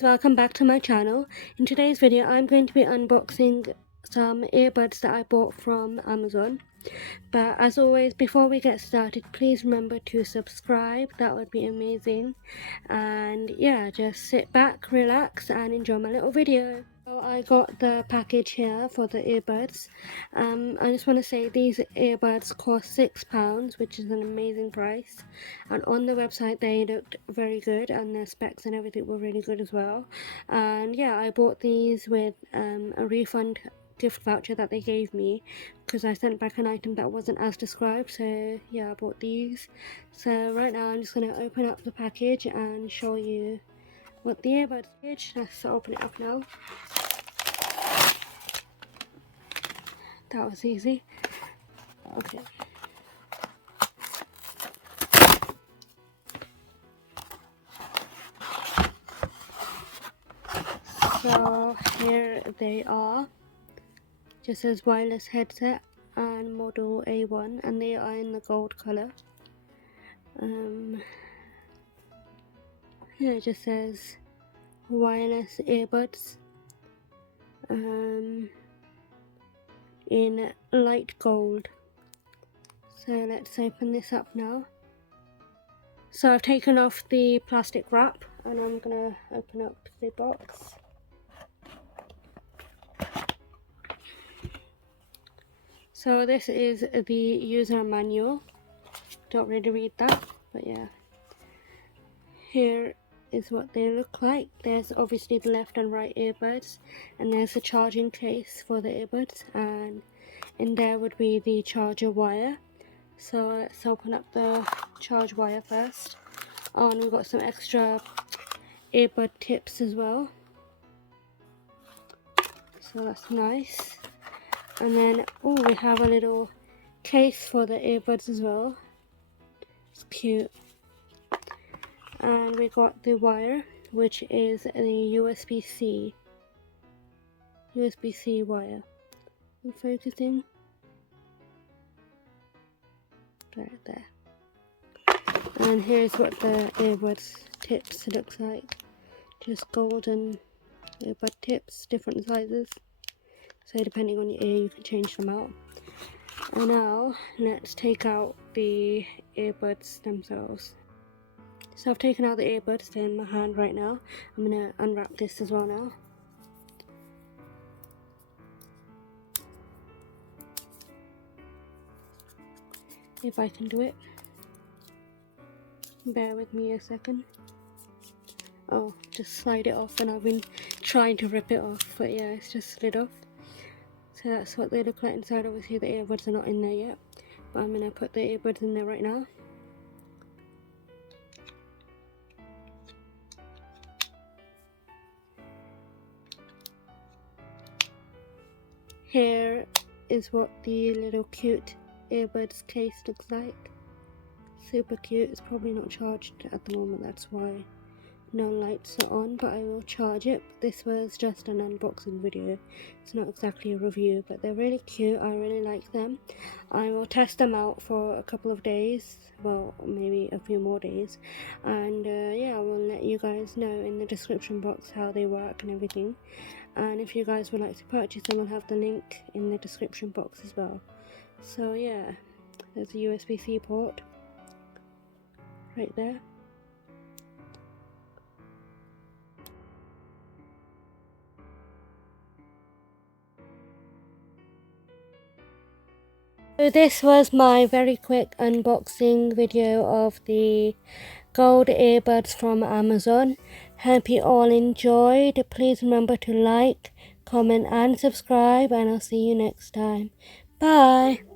guys, welcome back to my channel. In today's video I'm going to be unboxing some earbuds that I bought from Amazon. But as always, before we get started, please remember to subscribe. That would be amazing. And yeah, just sit back, relax and enjoy my little video. So I got the package here for the earbuds. I just want to say these earbuds cost £6, which is an amazing price. And on the website they looked very good, and the specs and everything were really good as well. And yeah, I bought these with a refund gift voucher that they gave me because I sent back an item that wasn't as described. So yeah, I bought these. So right now I'm just going to open up the package and show you what the earbuds package. Let's open it up now. That was easy. Okay. So here they are. Just says wireless headset and model A1, and they are in the gold color. Here it just says wireless earbuds in light gold. So let's open this up now. So I've taken off the plastic wrap and I'm gonna open up the box. So this is the user manual. Don't really read that, but yeah. Here is what they look like. There's obviously the left and right earbuds, and there's the charging case for the earbuds, and in there would be the charger wire. So let's open up the charge wire first. Oh, and we've got some extra earbud tips as well, so that's nice. And then we have a little case for the earbuds as well. It's cute. And we got the wire, which is the USB-C wire. I'm focusing right there. And here's what the earbuds tips looks like. Just golden earbud tips, different sizes. So depending on your ear, you can change them out. And now let's take out the earbuds themselves. So I've taken out the earbuds, they're in my hand right now. I'm going to unwrap this as well now. If I can do it. Bear with me a second. Oh, just slide it off, and I've been trying to rip it off, but yeah, it's just slid off. So that's what they look like inside. Obviously the earbuds are not in there yet, but I'm going to put the earbuds in there right now. Here is what the little cute earbuds case looks like. Super cute. It's probably not charged at the moment, that's why no lights are on, but I will charge it. This was just an unboxing video, it's not exactly a review, but they're really cute. I really like them. I will test them out for a couple of days, well, maybe a few more days, and yeah, I will let you guys know in the description box how they work and everything. And if you guys would like to purchase them, I'll have the link in the description box as well. So yeah, there's a USB-C port right there. So this was my very quick unboxing video of the gold earbuds from Amazon. Hope you all enjoyed. Please remember to like, comment and subscribe, and I'll see you next time. Bye!